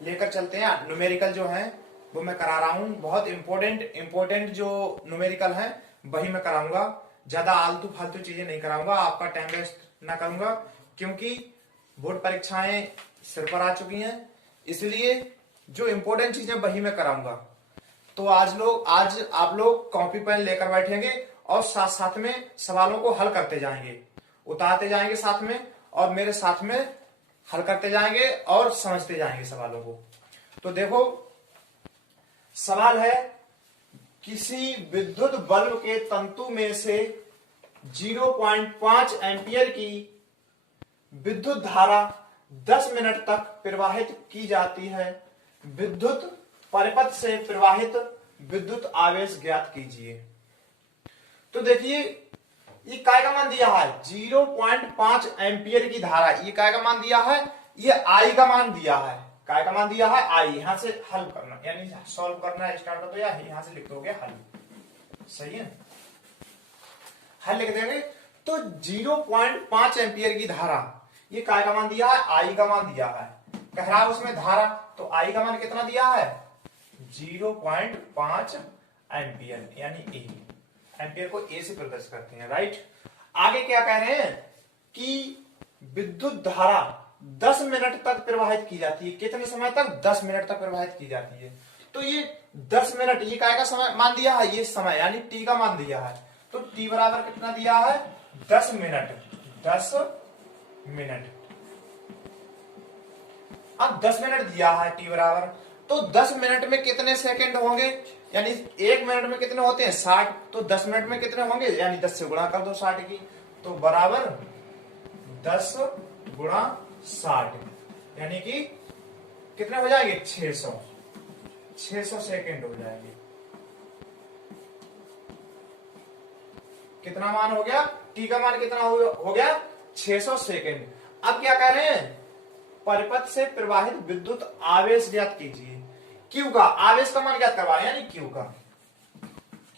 लेकर चलते हैं। न्यूमेरिकल जो है वो मैं करा रहा हूँ, बहुत इंपॉर्टेंट जो न्यूमेरिकल है वही मैं कराऊंगा। ज्यादा आलतू फालतू चीजें नहीं कराऊंगा, आपका टाइम वेस्ट ना करूंगा, क्योंकि बोर्ड परीक्षाएं सिर पर आ चुकी हैं, इसलिए जो इंपॉर्टेंट चीजें वही मैं कराऊंगा। तो आज आप लोग कॉपी पेन लेकर बैठेंगे और साथ साथ में सवालों को हल करते जाएंगे, उतारते जाएंगे साथ में, और मेरे साथ में हल करते जाएंगे और समझते जाएंगे सवालों को। तो देखो सवाल है, किसी विद्युत बल्ब के तंतु में से 0.5 एम्पियर की विद्युत धारा 10 मिनट तक प्रवाहित की जाती है। विद्युत परिपथ से प्रवाहित विद्युत आवेश ज्ञात कीजिए। तो देखिए ये काय का मान दिया है 0.5 एम्पियर की धारा, ये काय का मान दिया है, ये आई का मान दिया है। काय का मान दिया है आई। यहां से हल करना यानी सॉल्व करना स्टार्ट कर दो, या यहां से लिख दोगे हल। सही है, हल लिख देंगे। तो 0.5 एम्पियर की धारा, ये काय का मान दिया है, आई का मान दिया है। कह रहा है उसमें धारा, तो आई का मान कितना दिया है 0.5 एम्पियर, यानी ए। एम्पियर को ए से प्रदर्शित करते हैं, राइट। आगे क्या कह रहे हैं कि विद्युत धारा 10 मिनट तक प्रवाहित की जाती है। कितने समय तक, 10 मिनट तक प्रवाहित की जाती है। तो ये 10 मिनट, ये काय का समय मान दिया है, ये समय यानी टी का मान दिया है। तो टी बराबर कितना दिया है 10 मिनट। 10 मिनट, अब 10 मिनट दिया है टी बराबर, तो 10 मिनट में कितने सेकंड होंगे, यानी 1 मिनट में कितने होते हैं 60, तो 10 मिनट में कितने होंगे, यानी 10 से गुणा कर दो 60 की, तो बराबर 10 गुणा 60, यानी कि कितने हो जाएंगे 600 सेकंड हो जाएंगे। कितना मान हो गया, टी का मान कितना हो गया 600 सेकंड। अब क्या कह रहे हैं, परिपथ से प्रवाहित विद्युत आवेश ज्ञात कीजिए। क्यू का आवेश का मान ज्ञात करवा रहे हैं, यानी क्यू का,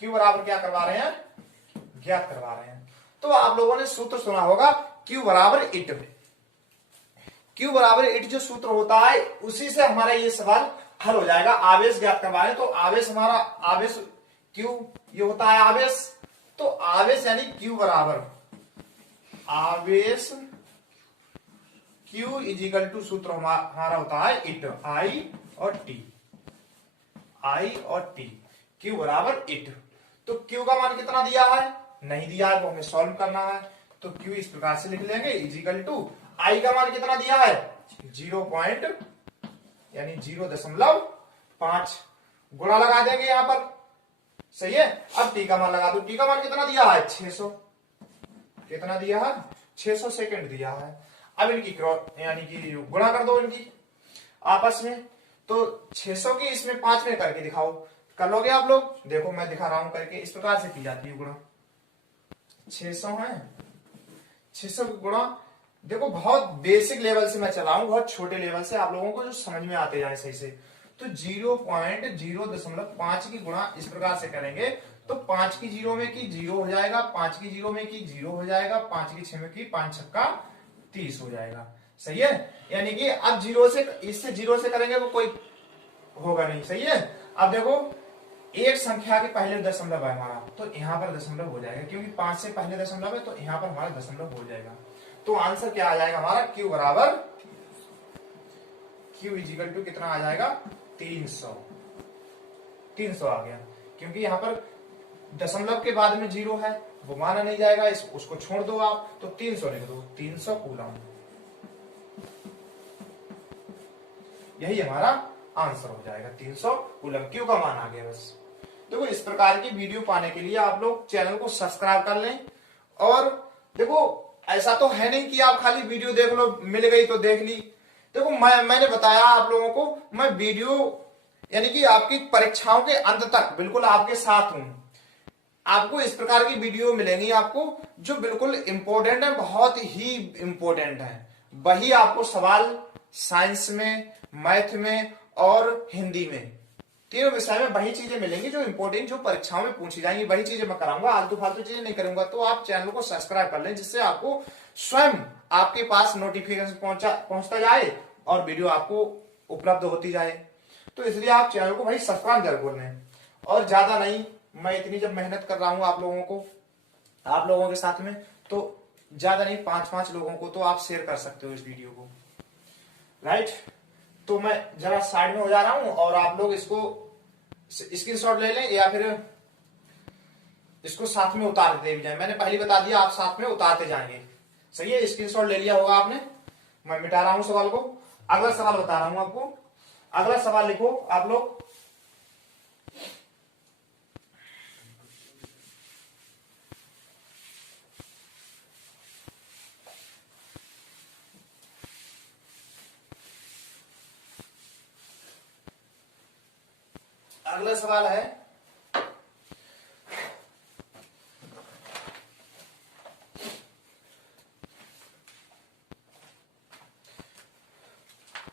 क्यू बराबर क्या करवा रहे हैं, ज्ञात करवा रहे हैं। तो आप लोगों ने सूत्र सुना होगा, क्यू बराबर इट। क्यू बराबर इट जो सूत्र होता है, उसी से हमारा ये सवाल हल हो जाएगा। आवेश ज्ञात करवा रहे हैं, तो आवेश हमारा आवेश क्यू ये होता है आवेश, तो आवेश यानी क्यू बराबर आवेश Q इजिकल टू सूत्र हमारा होता है इट, आई और टी, आई और टी, Q बराबर इट। तो Q का मान कितना दिया है, नहीं दिया है, वो हमें सॉल्व करना है। तो Q इस प्रकार से लिख लेंगे इजिकल टू आई का मान कितना दिया है 0.5 गुणा लगा देंगे यहां पर। सही है, अब टी का मान लगा दो। टी का मान कितना दिया है 600, कितना दिया है 600 सेकंड दिया है। अब इनकी क्रॉस यानी कि गुणा कर दो इनकी आपस में, तो 600 की इसमें 5 में करके दिखाओ। कर लोगे आप लोग, देखो मैं दिखा रहा हूं करके, इस प्रकार से की जाती है गुणा। 600 है, 600 की गुणा, देखो बहुत बेसिक लेवल से मैं चला हूं, बहुत छोटे लेवल से आप लोगों को जो समझ में आते जाए सही से। तो 0.05 की गुणा इस प्रकार से करेंगे, तो 5 की 0 में की 0 हो जाएगा, 5 की 0 में की 0 हो जाएगा, 5 की 6 में की 5 छक्का 30 हो जाएगा। सही है, यानी कि अब 0 से, इससे 0 से करेंगे वो कोई होगा नहीं। सही है, अब देखो एक संख्या के पहले दशमलव है हमारा, तो यहां पर दशमलव हो जाएगा, क्योंकि 5 से पहले दशमलव है, तो यहां पर हमारा दशमलव हो जाएगा। तो आंसर क्या आ जाएगा हमारा, Q बराबर Q इजिकल टू कितना आ जाएगा 300 आ गया, क्योंकि यहां पर दशमलव के बाद में 0 है, वो माना नहीं जाएगा, उसको छोड़ दो आप, तो 300 लिख दो, 300 कूलम। यही हमारा आंसर हो जाएगा 300 कूलम। क्यू का मान आ गया बस। देखो इस प्रकार की वीडियो पाने के लिए आप लोग चैनल को सब्सक्राइब कर लें। और देखो ऐसा तो है नहीं कि आप खाली वीडियो देख लो, मिल गई तो देख ली। देखो मैंने बताया आप लोगों को, मैं वीडियो यानी कि आपकी परीक्षाओं के अंत तक बिल्कुल आपके साथ हूं। आपको इस प्रकार की वीडियो मिलेंगी आपको जो बिल्कुल इंपॉर्टेंट है, बहुत ही इंपॉर्टेंट है। वही आपको सवाल साइंस में, मैथ में और हिंदी में, तीनों विषय में वही चीजें मिलेंगी जो इंपॉर्टेंट, जो परीक्षाओं में पूछी जाएंगी, वही चीजें मैं कराऊंगा। आलतू फालतू चीजें नहीं करूंगा। तो आप चैनल को सब्सक्राइब कर लें, जिससे आपको स्वयं आपके पास नोटिफिकेशन पहुंचता जाए और वीडियो आपको उपलब्ध होती जाए। तो इसलिए आप चैनल को भाई सब्सक्राइब जरूर करें। और ज्यादा नहीं, मैं इतनी जब मेहनत कर रहा हूं आप लोगों के साथ में, तो ज्यादा नहीं 5-5 लोगों को तो आप शेयर कर सकते हो इस वीडियो को, राइट। तो मैं जरा साइड में हो जा रहा हूं और आप लोग इसको स्क्रीनशॉट ले लें या फिर इसको साथ में उतारते भी जाए। मैंने पहले बता दिया, आप साथ में उतारते जाएंगे। सही है, स्क्रीनशॉट ले लिया होगा आपने। मैं मिटा रहा हूं सवाल को, अगला सवाल बता रहा हूं आपको। अगला सवाल लिखो आप लोग। अगला सवाल है,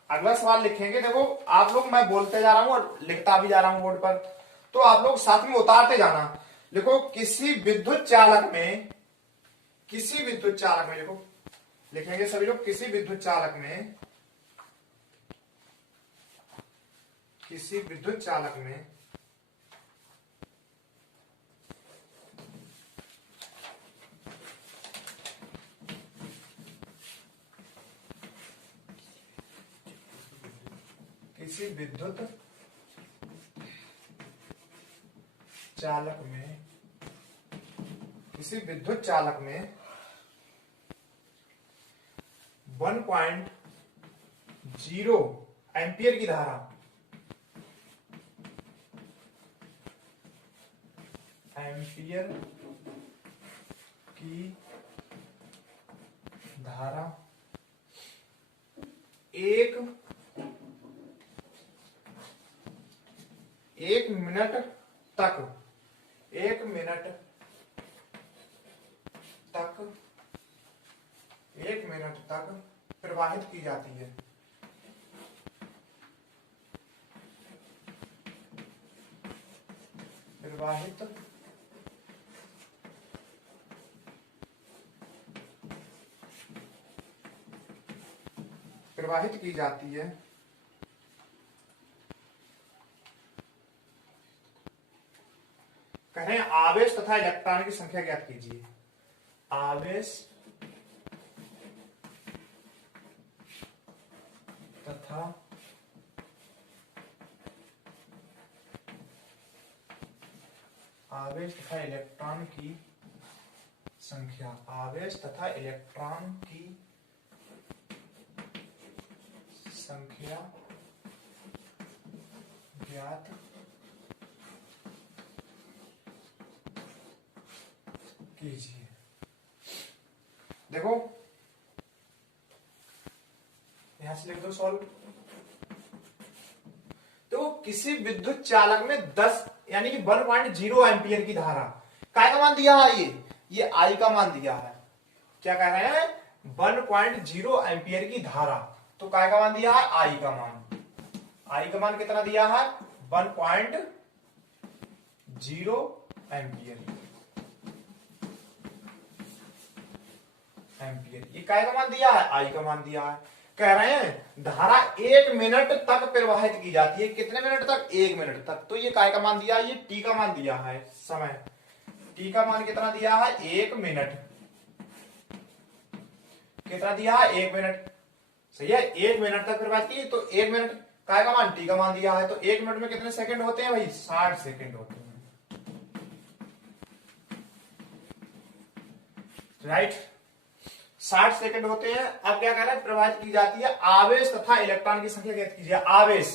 अगला सवाल लिखेंगे। देखो आप लोग, मैं बोलते जा रहा हूं और लिखता भी जा रहा हूं बोर्ड पर, तो आप लोग साथ में उतारते जाना। देखो किसी विद्युत चालक में देखो लिखेंगे सभी लोग, किसी विद्युत चालक में किसी विद्युत चालक में किसी विद्युत चालक में 1.0 एम्पियर की धारा एक मिनट तक प्रवाहित की जाती है। प्रवाहित की जाती है। कह रहे हैं आवेश तथा इलेक्ट्रॉन की संख्या ज्ञात कीजिए। आवेश तथा इलेक्ट्रॉन की संख्या। ज्ञात कीजिए। देखो यहां से लिख दो सॉल्व। तो किसी विद्युत चालक में 10 यानी कि 1.0 एम्पियर की धारा, काय का मान दिया है, ये आई का मान दिया है। क्या कह रहे हैं, 1.0 एम्पियर की धारा, तो काय का मान दिया है, आई का मान कितना दिया है, 1.0 एम्पियर। ये काय का मान दिया है, आई का मान दिया है। कह रहे हैं धारा 1 मिनट तक प्रवाहित की जाती है। कितने मिनट तक, 1 मिनट तक। तो ये काय का मान दिया है, ये टी का मान दिया है। समय टी का मान कितना दिया है, 1 मिनट। कितना दिया है, 1 मिनट। सही है, 1 मिनट तक प्रवाहित की, तो 1 मिनट काय का मान, टी का मान दिया है। तो 1 मिनट में कितने सेकंड होते हैं भाई, 60 सेकंड होते हैं, राइट। 60 सेकंड होते हैं। अब क्या कह रहा है, प्रवाहित की जाती है। आवेश तथा इलेक्ट्रॉन की संख्या ज्ञात कीजिए। आवेश,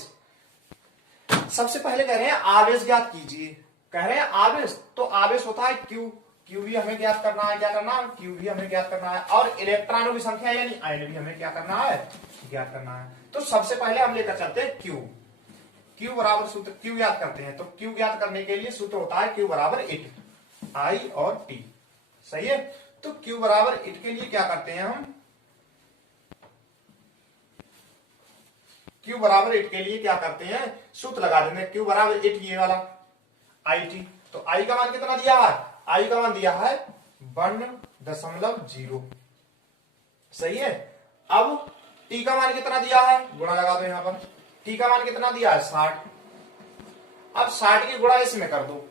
सबसे पहले कह रहे हैं आवेश ज्ञात कीजिए। कह रहे हैं आवेश, तो आवेश होता है क्यू। क्यू भी हमें ज्ञात करना है। क्या करना है, क्यू भी हमें ज्ञात करना है। और इलेक्ट्रॉनों की संख्या यानी आयन भी हमें क्या करना है, ज्ञात करना है। तो सबसे पहले हम लेकर चलते हैं क्यू। क्यू बराबर सूत्र, क्यू ज्ञात करते हैं। तो क्यू ज्ञात करने के लिए सूत्र होता है क्यू बराबर इट, आई और टी। सही है। तो Q बराबर इट के लिए क्या करते हैं हम, Q बराबर इट के लिए क्या करते हैं, सूत्र लगा देते हैं। Q बराबर इट ये वाला आई टी। तो आई का मान कितना दिया है, आई का मान दिया है 1.0। सही है। अब टी का मान कितना दिया है, गुणा लगा दो यहां पर। टी का मान कितना दिया है 60। अब 60 की गुणा इसमें कर दो,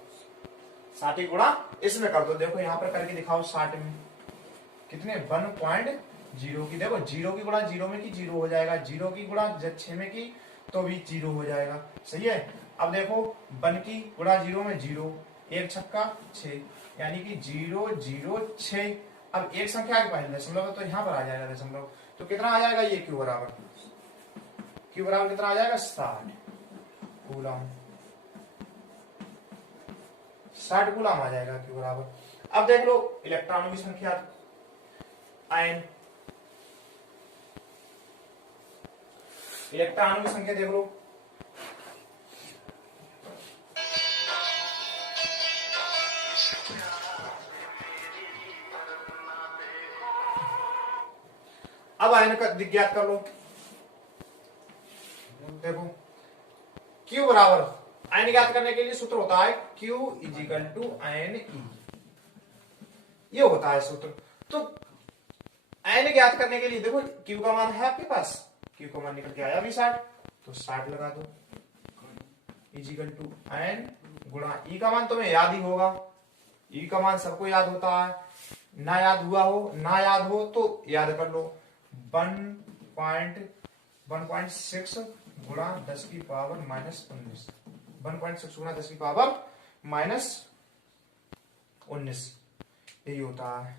60 की गुणा इसमें कर दो। देखो यहां पर करके दिखाओ 60 में कितने 1.0 की, देखो 0 की गुणा 0 में की 0 हो जाएगा, 0 की गुणा 6 में की तो भी 0 हो जाएगा। सही है। अब देखो 1 की गुणा 0 में 0, 1 छक्का 6, यानी कि 0 0 6। अब एक संख्या के पहले दशमलव तो यहाँ पर आ जाएगा दशमलव, तो कितना आ जाएगा ये क्यू बराबर कितना आ जाएगा 60 कूलम, 60 कूलम आ जाएगा क्यू बराबर। अब देख लो इलेक्ट्रॉनों की संख्या आयन, इलेक्ट्रॉनों की संख्या देख लो। अब आयन का ज्ञात कर लो। देखो Q बराबर आयन ज्ञात करने के लिए सूत्र होता है Q इजिकल टू आयन ई, ये होता है सूत्र। तो आयन ज्ञात करने के लिए देखो Q का मान है आपके पास, Q का मान निकल के आया 60, तो 60 लगा दो इजिकल टू आयन गुणा ई का मान तुम्हें याद ही होगा, ई का मान सबको याद होता है, ना याद हुआ हो ना याद हो तो याद कर लो 1.6 गुणा 10 की पावर -19, 1.6 गुणा 10 की पावर -19 यही होता है।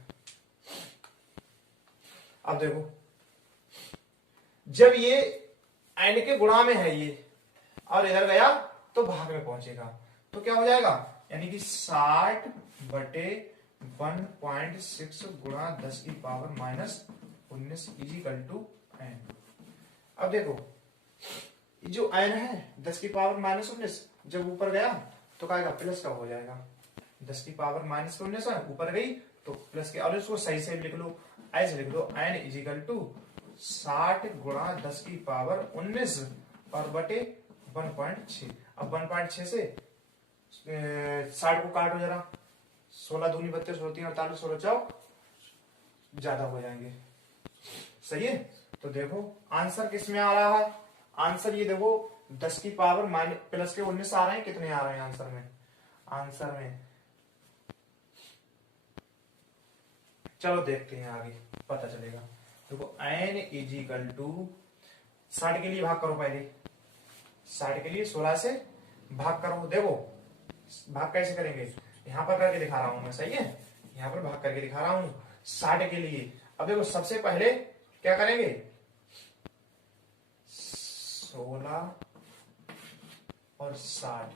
अब देखो जब ये आयन के गुणा में है ये और इधर गया तो भाग में पहुंचेगा, तो क्या हो जाएगा, यानी कि 60 बटे 1.6 गुणा 10 की पावर -19 इजिकल टू आयन। अब देखो जो आयन है 10 की पावर -19 जब ऊपर गया तो क्या प्लस का हो जाएगा, 10 की पावर -19 है ऊपर गई तो प्लस के, और इसको सही से लिख लो, ऐसे लिख दो आयन इजिकल टू 60 गुणा 10 की पावर 19 और बटे 1.6। अब 1.6 से 60 को काटो जरा, 16 दूनी 32, 16 3 48, 16 चौक ज्यादा हो जाएंगे। सही है। तो देखो आंसर किस में आ रहा है, आंसर ये देखो 10 की पावर प्लस के 19 आ रहे हैं, कितने आ रहे हैं आंसर में, आंसर में चलो देखते हैं आगे पता चलेगा। देखो n इजिकल टू 60 के लिए भाग करो, पहले 60 के लिए 16 से भाग करो। देखो भाग कैसे करेंगे, यहां पर करके दिखा रहा हूं मैं, सही है, यहां पर भाग करके दिखा रहा हूं 60 के लिए। अब देखो सबसे पहले क्या करेंगे, 16 और 60,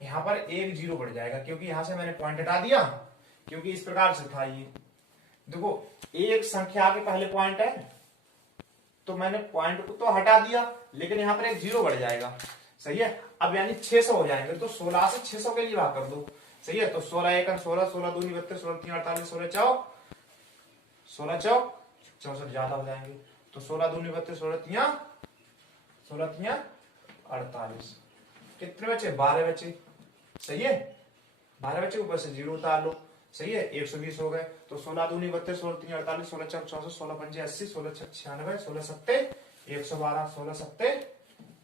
यहां पर एक 0 बढ़ जाएगा क्योंकि यहां से मैंने पॉइंट हटा दिया, क्योंकि इस प्रकार से था ये। देखो एक संख्या के पहले पॉइंट है तो मैंने पॉइंट को तो हटा दिया, लेकिन यहां पर एक 0 बढ़ जाएगा। सही है। अब यानी 600 हो जाएंगे, तो 16 से 600 के लिए भाग कर दो। सही है। तो 16 1 16, 16 दूनी 32, 16 3 48, 16 चौक 64 ज्यादा हो जाएंगे, तो 16 दूनी 32, 16 3 48, कितने बचे 12 बचे। सही है। 12 बचे, ऊपर से 0 उतार लो। सही है। 120 हो गए, तो 16 दूनी 32, 16 3 48, 16 चौक 64, 16 पंजे 80, 16 छक 96, 16 सत्ते 112, 16 सत्ते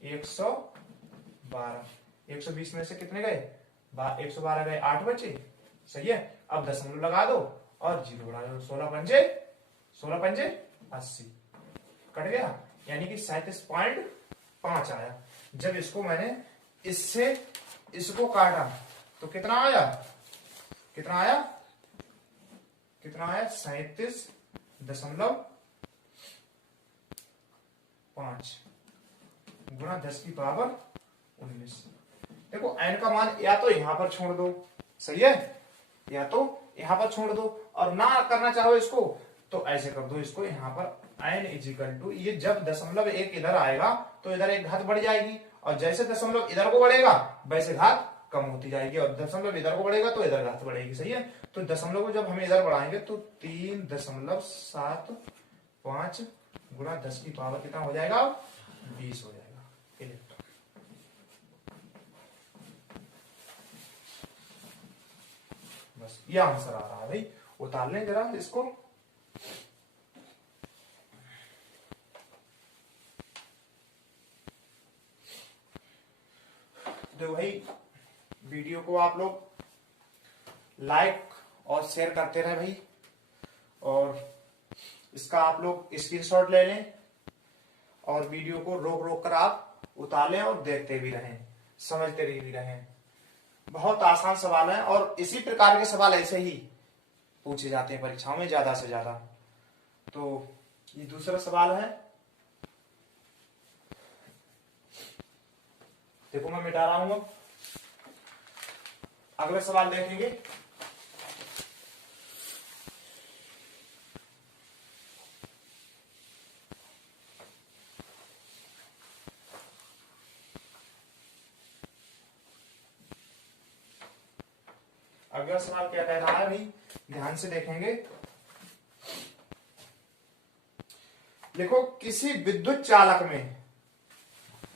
112, 120 में से कितने गए 112 गए, 8 बचे। सही है। अब दशमलव लगा दो और 0 बढ़ा दो, 16 पंजे 80 कट गया, यानी कि 37.5 आया। जब इसको मैंने इससे इसको काटा तो कितना आया 37.5 गुणा 10 की पावर 19। देखो n का मान या तो यहां पर छोड़ दो, सही है, या तो यहां पर छोड़ दो, और ना करना चाहो इसको तो ऐसे कर दो, इसको यहां पर n इजिकल टू, ये जब दशमलव एक इधर आएगा तो इधर एक घात बढ़ जाएगी, और जैसे दशमलव इधर को बढ़ेगा वैसे घात कम होती जाएगी, और दशमलव इधर को बढ़ेगा तो इधर घात बढ़ेगी। सही है। तो दशमलव को जब हम इधर बढ़ाएंगे तो 3.75 गुणा 10 की पावर कितना हो जाएगा 20 हो जाएगा इलेक्ट्रॉन। बस ये आंसर आ रहा है भाई, उतार लें जरा इसको। तो भाई वीडियो को आप लोग लाइक और शेयर करते रहे भाई, और इसका आप लोग स्क्रीनशॉट ले लें और वीडियो को रोक रोक कर आप उतार और देखते भी रहें, समझते भी रहें। बहुत आसान सवाल है और इसी प्रकार के सवाल ऐसे ही पूछे जाते हैं परीक्षाओं में ज्यादा से ज्यादा। तो ये दूसरा सवाल है, देखो मैं मिटा रहा हूं। अब अगला सवाल देखेंगे। अगला सवाल क्या कह रहा है भाई, ध्यान से देखेंगे। देखो किसी विद्युत चालक में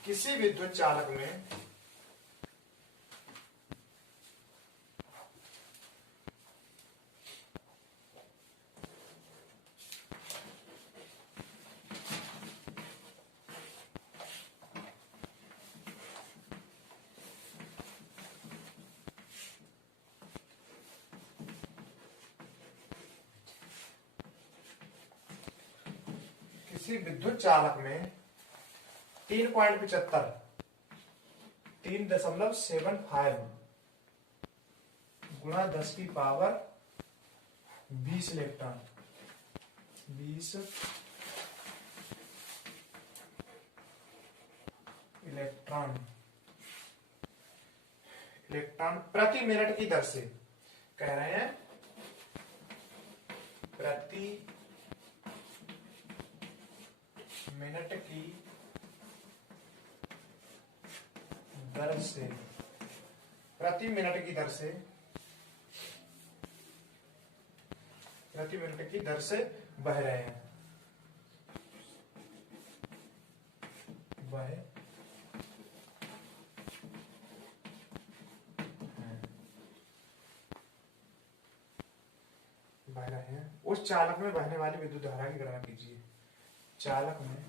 किसी विद्युत चालक में 3.75 3.75 गुणा 10 की पावर 20 इलेक्ट्रॉन 20 इलेक्ट्रॉन प्रति मिनट की दर से कह रहे हैं, प्रति मिनट की दर से, प्रति मिनट की दर से बह रहे हैं, बह रहे हैं। उस चालक में बहने वाली विद्युत धारा की गणना कीजिए। चालक में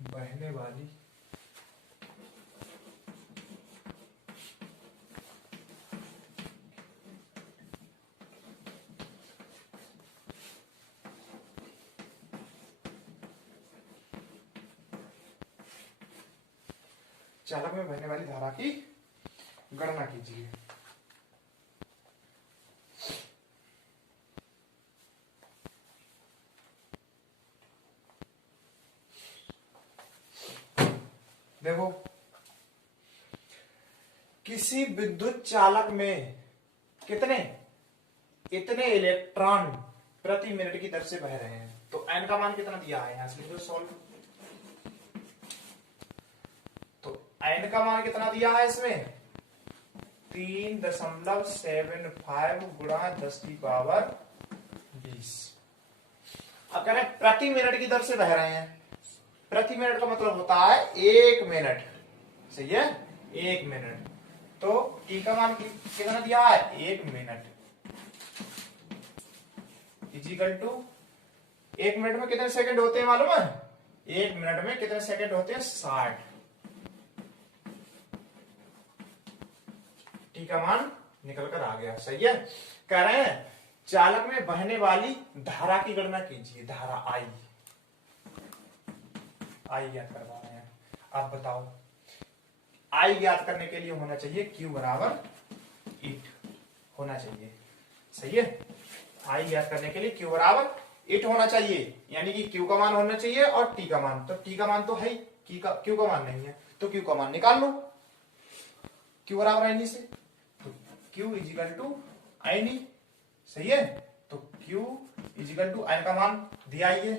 बहने वाली चालक में बहने वाली धारा की गणना कीजिए। देखो किसी विद्युत चालक में इतने इलेक्ट्रॉन प्रति मिनट की दर से बह रहे हैं, तो एन का मान कितना दिया है यहां से सॉल्व। एन का मान कितना दिया है इसमें 3.75 गुणा 10 की पावर 20। अब कह रहे हैं प्रति मिनट की दर से बह रहे हैं। प्रति मिनट का मतलब होता है 1 मिनट, सही है, 1 मिनट। तो टी का मान कितना दिया है 1 मिनट इजिकल टू 1 मिनट में कितने सेकंड होते हैं मालूम है? 1 मिनट में कितने सेकंड होते हैं 60। टी का मान निकल कर आ गया, सही है। कह रहे हैं चालक में बहने वाली धारा की गणना कीजिए। धारा आई ज्ञात करवा रहे हैं। अब बताओ आई ज्ञात करने के लिए होना चाहिए Q बराबर इट होना चाहिए, सही है। आई ज्ञात करने के लिए Q बराबर इट होना चाहिए, यानी कि Q का मान होना चाहिए और T का मान। तो T का मान तो है, Q का मान नहीं है, तो Q का मान निकाल लो। Q बराबर आई से, तो Q इजिकल टू आई, सही है। तो Q इजिकल टू आई का मान दिया ही है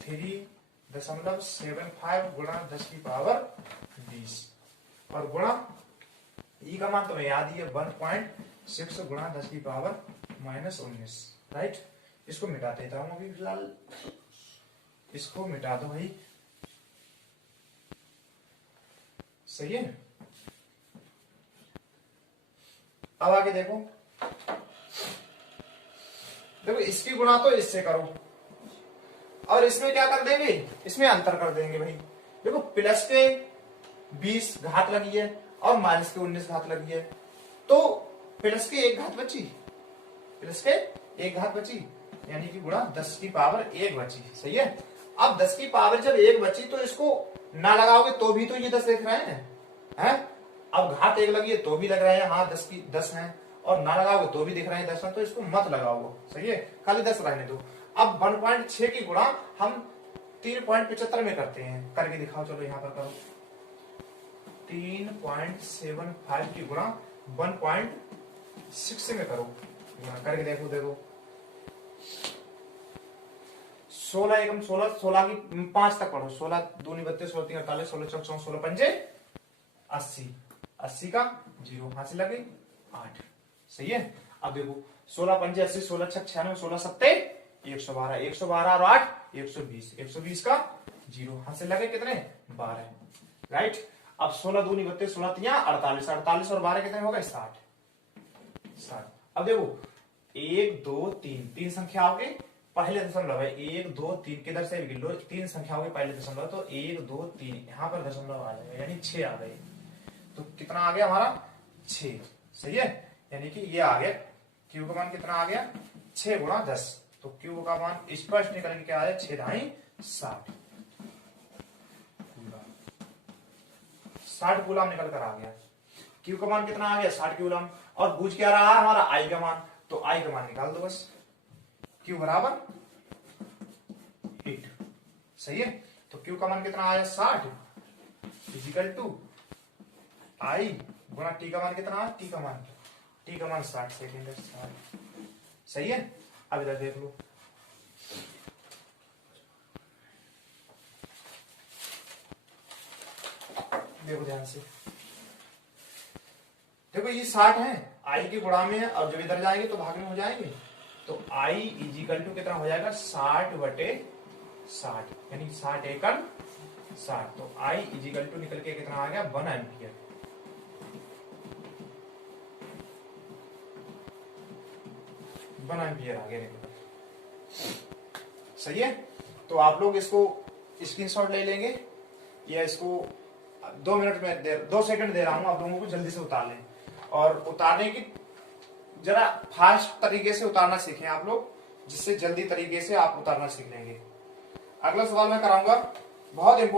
3.75 गुणा 10 की पावर 20 और गुणा ई का मान तुम्हें याद ही है 1.6 गुणा 10 की पावर -19, राइट। इसको मिटा देता हूं अभी फिलहाल, इसको मिटा दो भाई, सही है। अब आगे देखो, देखो इसकी गुणा तो इससे करो और इसमें क्या कर देंगे, इसमें अंतर कर देंगे भाई। देखो प्लस के 20 घात लगी है और माइनस के 19 घात लगी है, तो प्लस के 1 घात बची, प्लस के 1 घात बची, यानी कि गुणा 10 की पावर 1 बची। सही है। अब 10 की पावर जब 1 बची तो इसको ना लगाओगे तो भी तो ये 10 लिख रहे हैं। अब घात 1 लगी है तो भी लग रहा है, हाँ 10 की 10 है, और ना लगाओगे तो भी दिख रहे हैं 10 है, तो इसको मत लगाओ। सही है, खाली 10 रहने दो। अब 1.6 की गुणा हम 3.75 में करते हैं, करके दिखाओ। चलो यहाँ पर करो, 3.75 की गुणा 1.6 में करो, करके देखो। देखो 16 एकम 16, 16 की 5 तक पढ़ो, 16 दूनी 32, 16 तीन 48, 16 चौक 16 पंजे 80, 80 का 0 हाथ से लगे 8। सही है। अब देखो 16 पंजे 80, 16 छक 96, 16 सत्ते 112, 112 और 8 120, 120 का 0 हाथ से लगे कितने 12। राइट। अब 16 दूनी 32, 16 तीन 48, 48 और 12 कितने हो गए 60, 60। अब देखो 1 2 3, 3 संख्या आओगे पहले दशमलव है, 1 2 3 किधर से गिन लो, 3 संख्या होगी पहले दशमलव, तो 1 2 3 यहाँ पर दशमलव आ जाएगा, यानी 6 आ गए। तो कितना आ गया हमारा 6। सही है, यानी कि ये आ गया क्यू का मान कितना आ गया 6 गुणा 10। तो क्यू का मान स्पष्ट निकल के क्या आ जाए 6 ढाई 60, 60 कूलम निकल कर आ गया। क्यू का मान कितना आ गया 60 कूलम, और बूझ क्या रहा है हमारा आई का मान, तो आई का मान निकाल दो बस, क्यू बराबर 8। सही है। तो क्यू का मान कितना आया 60 इजिकल टू आई गुणा टी का मान कितना, टी का मान 60 सेकेंड। सही है। अब इधर देख लो, देखो ध्यान से, देखो ये 60 है, आई की गुणा में है, और जब इधर जाएंगे तो भाग में हो जाएंगे, तो आई इजिकल टू कितना हो जाएगा 60 बटे 60, यानी 60 एकड़ 60। तो आई इजिकल टू निकल के कितना आ गया 1 एम्पियर। 1 एम्पियर आ गया निकल। सही है। तो आप लोग इसको स्क्रीनशॉट ले लेंगे, या इसको 2 मिनट में 2 सेकंड दे रहा हूं, आप लोगों को जल्दी से उतार लें, और उतारने की जरा फास्ट तरीके से उतारना सीखें आप लोग, जिससे जल्दी तरीके से आप उतारना सीख लेंगे। अगला सवाल मैं कराऊंगा, बहुत इंपॉर्टेंट।